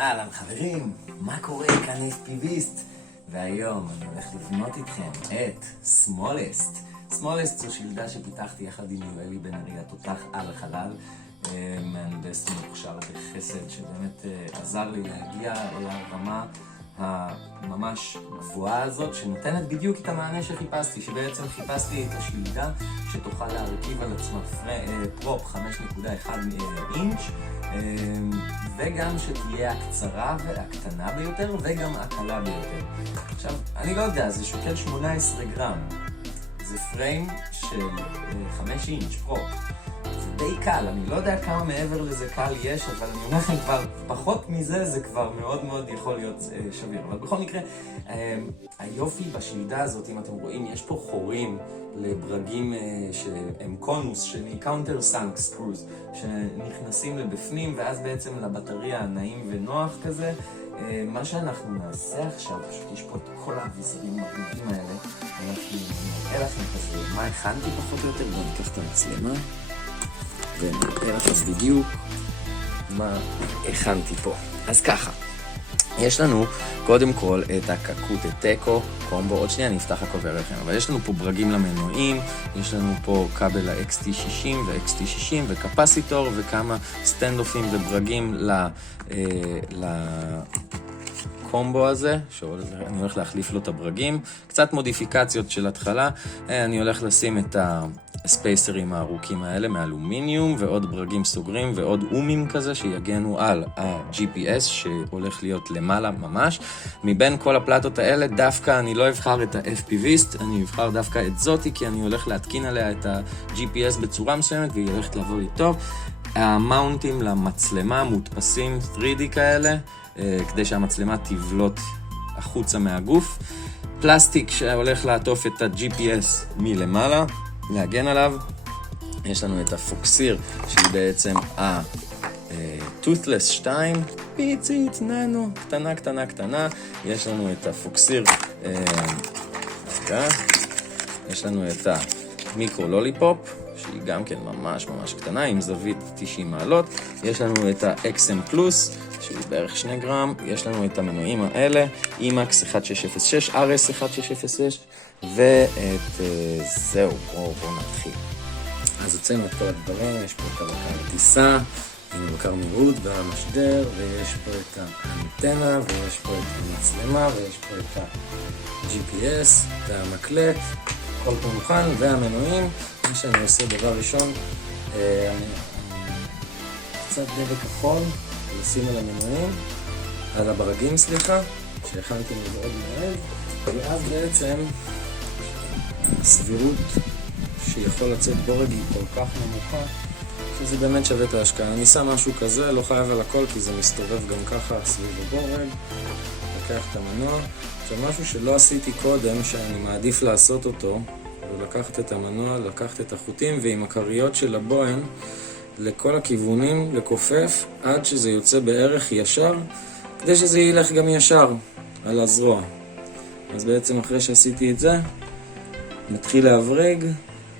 אהלן חברים, מה קורה? כאן FPVist, והיום אני הולך לבנות איתכם את סמולסט. סמולסט זו שלדה שפיתחתי יחד עם יואלי בן ארי, התותח על החלל, מהנדס מוכשר בחסד שבאמת עזר לי להגיע לרמה הממש גבוהה הזאת, שנותנת בדיוק את המענה שחיפשתי, שבעצם חיפשתי את השלדה שתוכל להרכיב על עצמה פרופ 5.1 אינץ' וגם שתהיה הקצרה והקטנה ביותר וגם הקלה ביותר. עכשיו, אני לא יודע, זה שוקל 18 גרם, זה פריים של 5 אינץ' פרופ. זה די קל, אני לא יודע כמה מעבר לזה קל יש, אבל אני אומר לכם כבר פחות מזה, זה כבר מאוד מאוד יכול להיות שביר. אבל בכל מקרה, היופי בשלדה הזאת, אם אתם רואים, יש פה חורים לברגים שהם קונוס, שלי קאונטר סאנק סקרוז, שנכנסים לבפנים, ואז בעצם לבטריה נעים ונוח כזה. מה שאנחנו נעשה עכשיו, פשוט יש פה את כל האביזרים מרגיעים האלה, אנחנו נראה לכם כזה, מה הכנתי פחות או יותר, בואו ניקח את המצלמה. ונראה לכם בדיוק מה הכנתי פה. אז ככה, יש לנו קודם כל את הקקוט טקו קומבו, עוד שנייה אני אפתח הכל ואראה לכם, אבל יש לנו פה ברגים למנועים, יש לנו פה כבל ה-XT60 ו-XT60 וקפסיטור וכמה סטנדופים וברגים קומבו הזה, שאני הולך להחליף לו את הברגים, קצת מודיפיקציות של התחלה, אני הולך לשים את הספייסרים הארוכים האלה מאלומיניום ועוד ברגים סוגרים ועוד אומים כזה שיגנו על ה-GPS שהולך להיות למעלה ממש. מבין כל הפלטות האלה דווקא אני לא אבחר את ה-FPVist, אני אבחר דווקא את זאתי כי אני הולך להתקין עליה את ה-GPS בצורה מסוימת והיא הולכת לעבוד לי טוב. המאונטים למצלמה מודפסים 3D כאלה כדי שהמצלמה תבלוט החוצה מהגוף. פלסטיק שהולך לעטוף את ה-GPS מלמעלה, להגן עליו. יש לנו את הפוקסיר שהיא בעצם ה-Toothless 2, פיצית, ננו, קטנה קטנה קטנה. יש לנו את הפוקסיר, יש לנו את המיקרו לוליפופ שהיא גם כן ממש ממש קטנה עם זווית 90 מעלות. יש לנו את ה-XM פלוס שהיא בערך 2 גרם. יש לנו את המנועים האלה, EMAX 1606, RS 1606 ואת זהו, בואו נתחיל. אז הוצאנו את כל הדברים, יש פה את הבקר הטיסה עם הבקר מהירות והמשדר, ויש פה את האנטנה ויש פה את המצלמה ויש פה את ה-GPS והמקלט, הכל פה מוכן, והמנועים. מה שאני עושה דבר ראשון, קצת דבק כחול לשים על המנועים, על הברגים סליחה, שהכנתי מבעוד מועד, ואז בעצם הסבירות שיכול לצאת בורג היא כל כך נמוכה שזה באמת שווה את ההשקעה. אני שם משהו כזה, לא חייב על הכל כי זה מסתובב גם ככה סביב הבורג. לקח את המנוע. עכשיו משהו שלא עשיתי קודם שאני מעדיף לעשות אותו, ולקחת את המנוע, לקחת את החוטים ועם הקריות של הבוהן לכל הכיוונים לקופף עד שזה יוצא בערך ישר, כדי שזה ילך גם ישר על הזרוע. אז בעצם אחרי שעשיתי את זה מתחיל להבריג.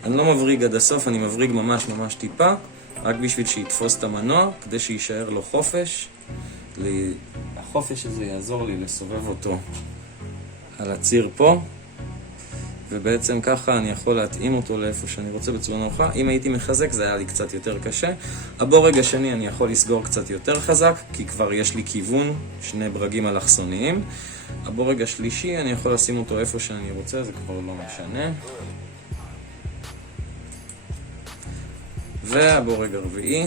אני לא מבריג עד הסוף, אני מבריג ממש ממש טיפה, רק בשביל שיתפוס את המנוע, כדי שישאר לו חופש. החופש הזה יעזור לי לסובב אותו על הציר פה, ובעצם ככה אני יכול להתאים אותו לאיפה שאני רוצה בצורה נוחה. אם הייתי מחזק זה היה לי קצת יותר קשה. הבורג השני אני יכול לסגור קצת יותר חזק, כי כבר יש לי כיוון, 2 ברגים אלכסוניים. הבורג השלישי אני יכול לשים אותו איפה שאני רוצה, זה כבר לא משנה. והבורג הרביעי.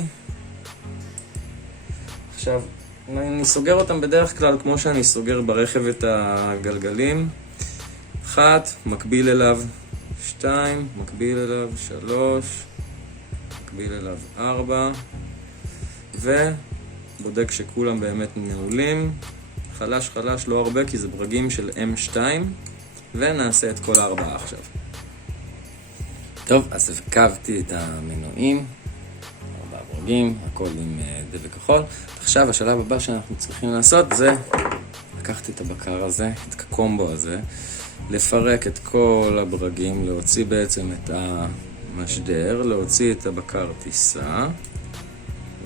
עכשיו, אני סוגר אותם בדרך כלל כמו שאני סוגר ברכב את הגלגלים. 1, מקביל אליו 2, מקביל אליו 3, מקביל אליו 4, ובודק שכולם באמת נעולים. חלש חלש, לא הרבה כי זה ברגים של M2, ונעשה את כל 4 עכשיו. טוב, אז הקבתי את המנועים, 4 ברגים, הכל עם דבק כחול. עכשיו השלב הבא שאנחנו צריכים לעשות זה לקחת את הבקר הזה, את הקומבו הזה, לפרק את כל הברגים, להוציא בעצם את המשדר, להוציא את הבקר טיסה,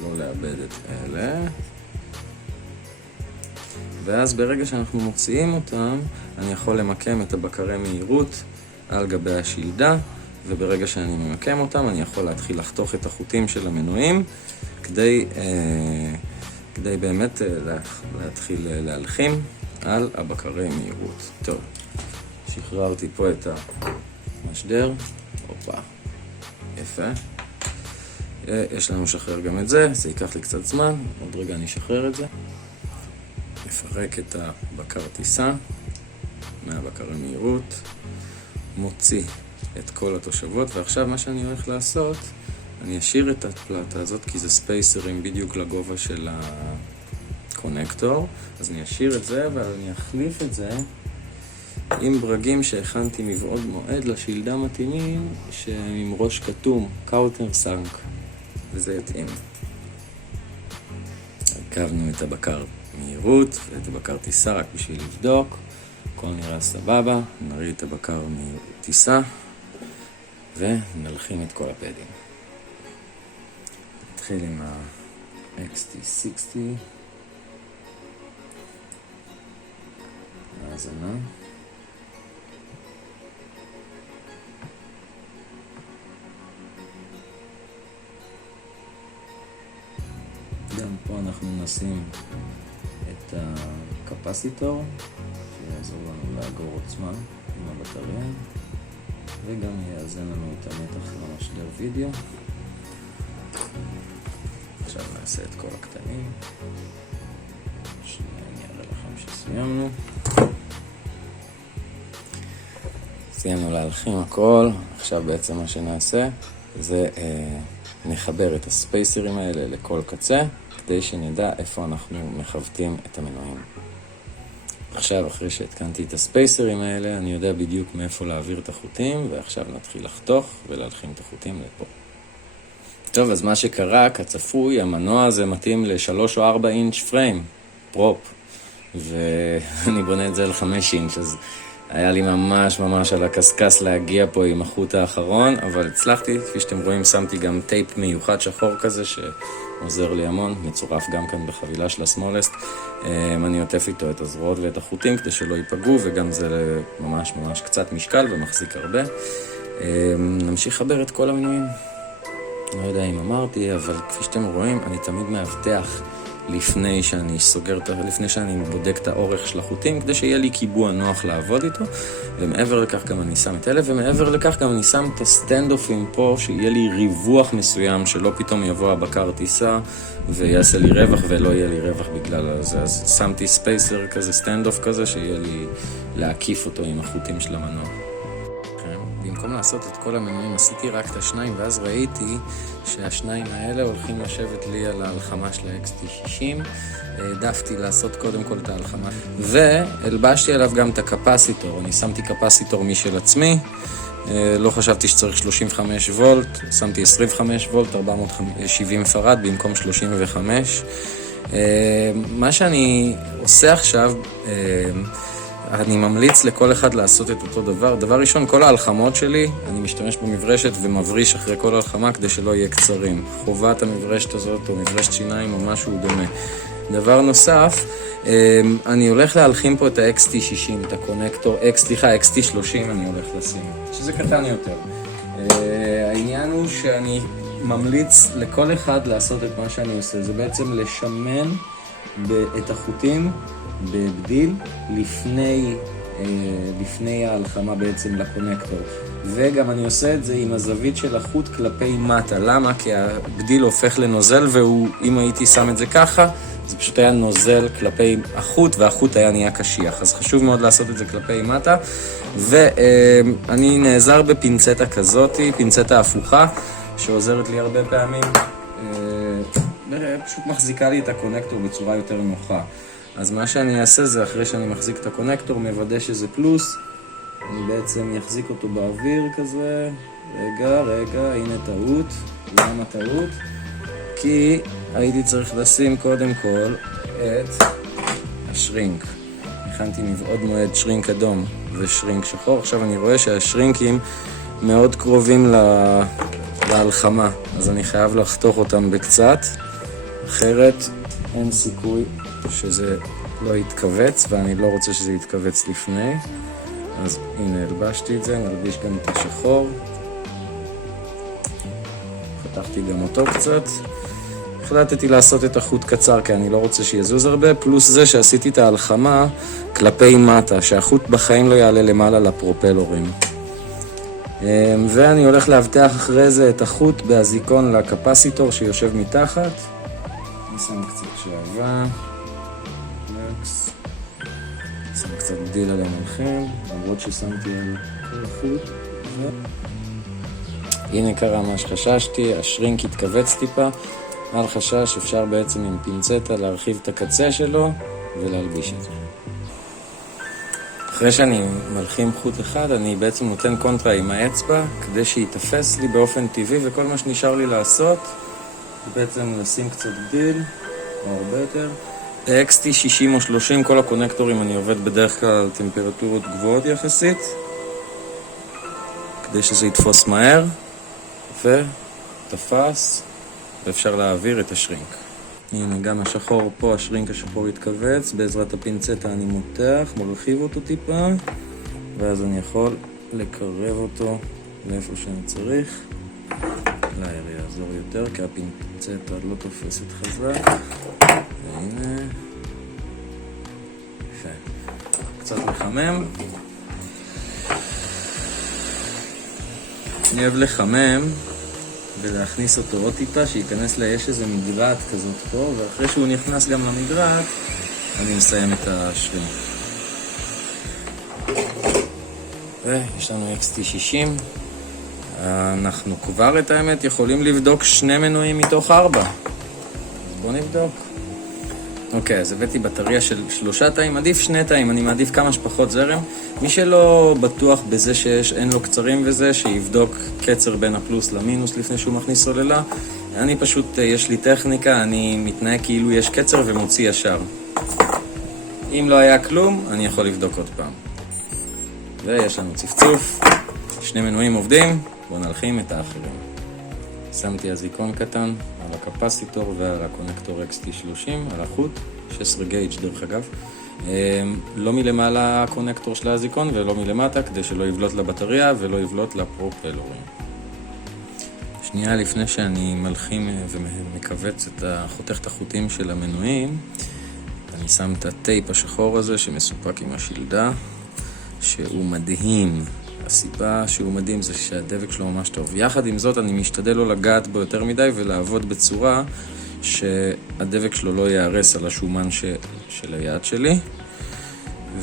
לא לאבד את אלה, ואז ברגע שאנחנו מוציאים אותם, אני יכול למקם את הבקרי מהירות על גבי השלדה, וברגע שאני ממקם אותם, אני יכול להתחיל לחתוך את החוטים של המנועים, כדי באמת להתחיל להלחים על הבקרי מהירות. טוב, שחררתי פה את המשדר. הופה, יפה. יש לנו לשחרר גם את זה, זה ייקח לי קצת זמן, עוד רגע אני אשחרר את זה. מפרק את הבקר טיסה מהבקר המהירות, מוציא את כל התושבות, ועכשיו מה שאני הולך לעשות, אני אשאיר את הפלטה הזאת, כי זה ספייסרים בדיוק לגובה של הקונקטור, אז אני אשאיר את זה, ואני אחליף את זה עם ברגים שהכנתי מבעוד מועד לשלדה מתאימים, שהם עם ראש כתום, קאוטר סנק, וזה יתאים. הרכבנו את הבקר מהירות ואת הבקר טיסה רק בשביל לבדוק, הכל נראה סבבה, נריד את הבקר מטיסה ונלחים את כל הפדים. נתחיל עם ה-XT60 האזנה. גם פה אנחנו נשים את הקפסיטור שיעזור לנו לאגור עוצמה עם הבטריה, וגם יאזן לנו את המתח למשדר וידאו. עכשיו נעשה את כל הקטנים. שנייה, אני אראה לכם שסיימנו. סיימנו להלחים הכל. עכשיו בעצם מה שנעשה זה נחבר את הספייסרים האלה לכל קצה, כדי שנדע איפה אנחנו מכוותים את המנועים. עכשיו, אחרי שהתקנתי את הספייסרים האלה, אני יודע בדיוק מאיפה להעביר את החוטים, ועכשיו נתחיל לחתוך ולהלחים את החוטים לפה. טוב, אז מה שקרה, כצפוי, המנוע הזה מתאים ל3 או 4 אינץ' פריים, פרופ, ואני בונה את זה ל5 אינץ', אז היה לי ממש על הקסקס להגיע פה עם החוט האחרון, אבל הצלחתי, כפי שאתם רואים, שמתי גם טייפ מיוחד שחור כזה שעוזר לי המון, מצורף גם כאן בחבילה של הסמולסט. אני עוטף איתו את הזרועות ואת החוטים כדי שלא ייפגעו, וגם זה ממש קצת משקל ומחזיק הרבה. נמשיך לחבר את כל המנועים. לא יודע אם אמרתי, אבל כפי שאתם רואים, אני תמיד מאבטח לפני שאני בודק את האורך של החוטים, כדי שיהיה לי קיבוע נוח לעבוד איתו, ומעבר לכך גם אני שם את אלה, ומעבר לכך גם אני שם את הסטנד-אופים פה, שיהיה לי ריווח מסוים, שלא פתאום יבוא הבקר טיסה, ויעשה לי רווח ולא יהיה לי רווח בגלל זה. אז שמתי ספייסר כזה, סטנד-אוף כזה, שיהיה לי להקיף אותו עם החוטים של המנוע. במקום לעשות את כל המנועים, עשיתי רק את השניים, ואז ראיתי שהשניים האלה הולכים לשבת לי על ההלחמה של ה-XT60. העדפתי לעשות קודם כל את ההלחמה, והלבשתי עליו גם את הקפסיטור. אני שמתי קפסיטור משל עצמי, לא חשבתי שצריך 35 וולט, שמתי 25 וולט, 470 פרד במקום 35. מה שאני עושה עכשיו, אני ממליץ לכל אחד לעשות את אותו דבר. דבר ראשון, כל ההלחמות שלי, אני משתמש במברשת ומבריש אחרי כל ההלחמה כדי שלא יהיה קצרים. חובת המברשת הזאת או מברשת שיניים או משהו דומה. דבר נוסף, אני הולך להלחים פה את ה-XT60, את הקונקטור, XT30 אני הולך לשים, שזה קטן יותר. העניין הוא שאני ממליץ לכל אחד לעשות את מה שאני עושה, זה בעצם לשמן את החוטים בבדיל לפני ההלחמה בעצם לקונקטור. וגם אני עושה את זה עם הזווית של החוט כלפי מטה. למה? כי הבדיל הופך לנוזל, ואם הייתי שם את זה ככה, זה פשוט היה נוזל כלפי החוט, והחוט היה נהיה קשיח. אז חשוב מאוד לעשות את זה כלפי מטה. ואני נעזר בפינצטה כזאת, פינצטה הפוכה, שעוזרת לי הרבה פעמים. פשוט מחזיקה לי את הקונקטור בצורה יותר נוחה. אז מה שאני אעשה זה, אחרי שאני מחזיק את הקונקטור, מוודא שזה פלוס, אני בעצם יחזיק אותו באוויר כזה. רגע, הנה טעות. למה טעות? כי הייתי צריך לשים קודם כל את השרינק. הכנתי מבעוד מועד שרינק אדום ושרינק שחור. עכשיו אני רואה שהשרינקים מאוד קרובים להלחמה, אז אני חייב לחתוך אותם בקצת, אחרת אין סיכוי שזה לא יתכווץ, ואני לא רוצה שזה יתכווץ לפני. אז הנה, הלבשתי את זה, נלביש גם את השחור. פתחתי גם אותו קצת. החלטתי לעשות את החוט קצר, כי אני לא רוצה שיזוז הרבה, פלוס זה שעשיתי את ההלחמה כלפי מטה, שהחוט בחיים לא יעלה למעלה לפרופלורים. ואני הולך להבטח אחרי זה את החוט באזיקון לקפסיטור שיושב מתחת. אני שם קצת שעבה. שם קצת דיל על המלחים, למרות ששמתי על כל החוט. הנה קרה מה שחששתי, השרינק התכווץ טיפה. על חשש אפשר בעצם עם פינצטה להרחיב את הקצה שלו ולהלביש את זה. אחרי שאני מלחים חוט אחד, אני בעצם נותן קונטרה עם האצבע כדי שיתפס לי באופן טבעי, וכל מה שנשאר לי לעשות זה בעצם לשים קצת דיל, או הרבה יותר. XT 60 או 30, כל הקונקטורים אני עובד בדרך כלל על טמפרטורות גבוהות יחסית, כדי שזה יתפוס מהר, ותפס, ואפשר להעביר את השרינק. הנה גם השחור פה, השרינק השחור יתכווץ, בעזרת הפינצטה אני מותח, מרחיב אותו טיפה, ואז אני יכול לקרב אותו לאיפה שאני צריך. אולי יעזור יותר, כי הפינצטה לא תופסת חזק. והנה. יפה. קצת מחמם. אני אוהב לחמם ולהכניס אותו עוד טיפה, שייכנס לה, יש איזה מגרעת כזאת פה, ואחרי שהוא נכנס גם למגרעת, אני מסיים את השרינק. ויש לנו XT 60. אנחנו כבר את האמת יכולים לבדוק 2 מנועים מתוך 4. אז בואו נבדוק. אוקיי, אז הבאתי בטריה של 3 תאים, עדיף 2 תאים, אני מעדיף כמה שפחות זרם. מי שלא בטוח בזה שאין לו קצרים וזה, שיבדוק קצר בין הפלוס למינוס לפני שהוא מכניס סוללה. אני פשוט, יש לי טכניקה, אני מתנהג כאילו יש קצר ומוציא ישר. אם לא היה כלום, אני יכול לבדוק עוד פעם. ויש לנו צפצוף, 2 מנועים עובדים, בואו נלחים את האחרים. שמתי אזיקון קטן על הקפסיטור ועל הקונקטור XT 30, על החוט, 16 גייג' דרך אגב. לא מלמעלה הקונקטור של האזיקון ולא מלמטה, כדי שלא יבלוט לבטריה ולא יבלוט לפרופלורים. שנייה לפני שאני מלחים ומקווץ חותך את החוטים של המנועים, אני שם את הטייפ השחור הזה שמסופק עם השלדה, שהוא מדהים. הסיבה שהוא מדהים זה שהדבק שלו ממש טוב. יחד עם זאת אני משתדל לא לגעת בו יותר מדי ולעבוד בצורה שהדבק שלו לא יערס על השומן של היד שלי.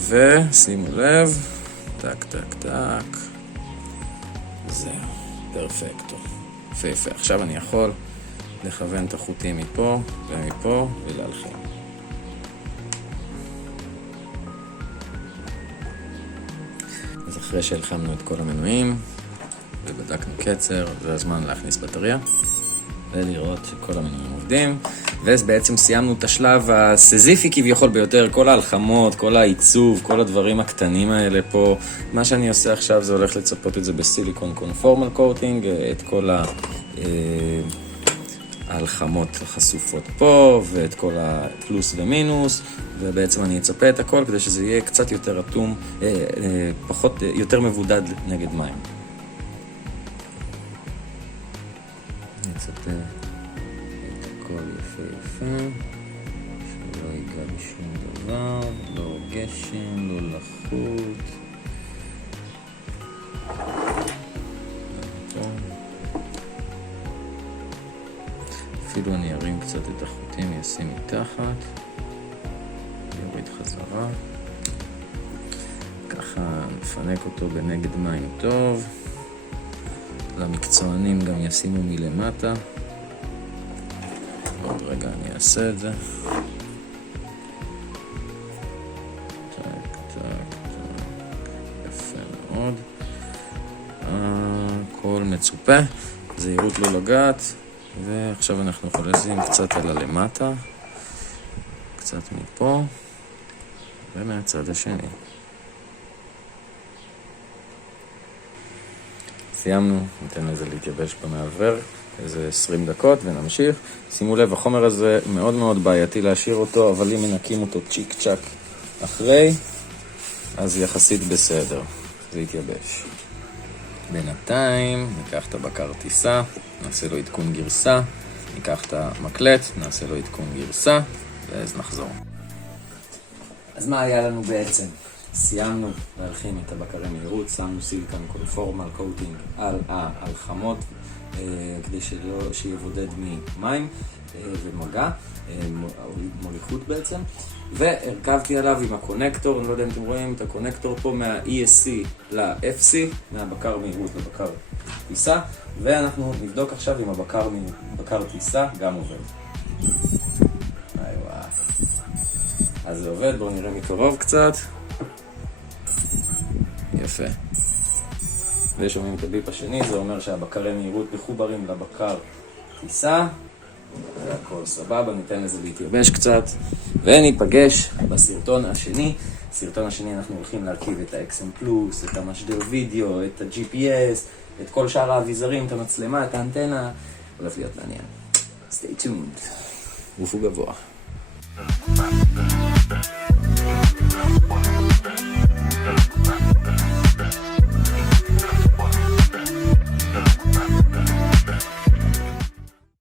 ושימו לב, טק טק טק, זהו, פרפקטו, יפה. עכשיו אני יכול לכוון את החוטים מפה ומפה ולהלחים. אז אחרי שהלחמנו את כל המנועים ובדקנו קצר, זה הזמן להכניס בטריה ולראות שכל המנועים עובדים. ואז בעצם סיימנו את השלב הסזיפי כביכול ביותר, כל ההלחמות, כל העיצוב, כל הדברים הקטנים האלה פה. מה שאני עושה עכשיו זה הולך לצפות את זה בסיליקון קונפורמל קוטינג, את כל ההלחמות החשופות פה, ואת כל הפלוס ומינוס, ובעצם אני אצפה את הכל כדי שזה יהיה קצת יותר אטום, פחות, יותר מבודד נגד מים. אני אצפה את הכל יפה, שלא ייגע בשום דבר, לא גשם, לא לחות. אפילו אני ארים קצת את החוטים, ישים מתחת, יוריד חזרה, ככה נפנק אותו בנגד מים טוב. למקצוענים גם ישימו מלמטה, עוד רגע אני אעשה את זה. טק טק טק, יפה מאוד, הכל מצופה, זהירות לא לגעת. ועכשיו אנחנו יכולים לשים קצת על הלמטה, קצת מפה ומהצד השני. סיימנו, ניתן לזה להתייבש במעבר. איזה 20 דקות ונמשיך. שימו לב, החומר הזה מאוד מאוד בעייתי להשאיר אותו, אבל אם מנקים אותו צ'יק צ'ק אחרי, אז יחסית בסדר, זה יתייבש. בינתיים ניקח את הבקר טיסה, נעשה לו עדכון גרסה, ניקח את המקלט, נעשה לו עדכון גרסה, ואז נחזור. אז מה היה לנו בעצם? סיימנו להלחים את הבקרי מהירות, שמנו סיליקון קונפורמל קוטינג על ההלחמות, כדי שיבודד ממים ומגע, מוליכות בעצם, והרכבתי עליו עם הקונקטור. אני לא יודע אם אתם רואים את הקונקטור פה מה-ESC ל-FC, מהבקר מהירות לבקר טיסה, ואנחנו נבדוק עכשיו אם הבקר טיסה גם עובד. אז זה עובד, בואו נראה מקרוב קצת. יפה. ושומעים את הביפ השני, זה אומר שהבקרי מהירות מחוברים לבקר טיסה. והכל סבבה, ניתן לזה להתייבש קצת. וניפגש בסרטון השני. בסרטון השני אנחנו הולכים להרכיב את ה-XM פלוס, את המשדר וידאו, את ה-GPS, את כל שאר האביזרים, את המצלמה, את האנטנה. הולך להיות מעניין. Stay tuned. גופו גבוה.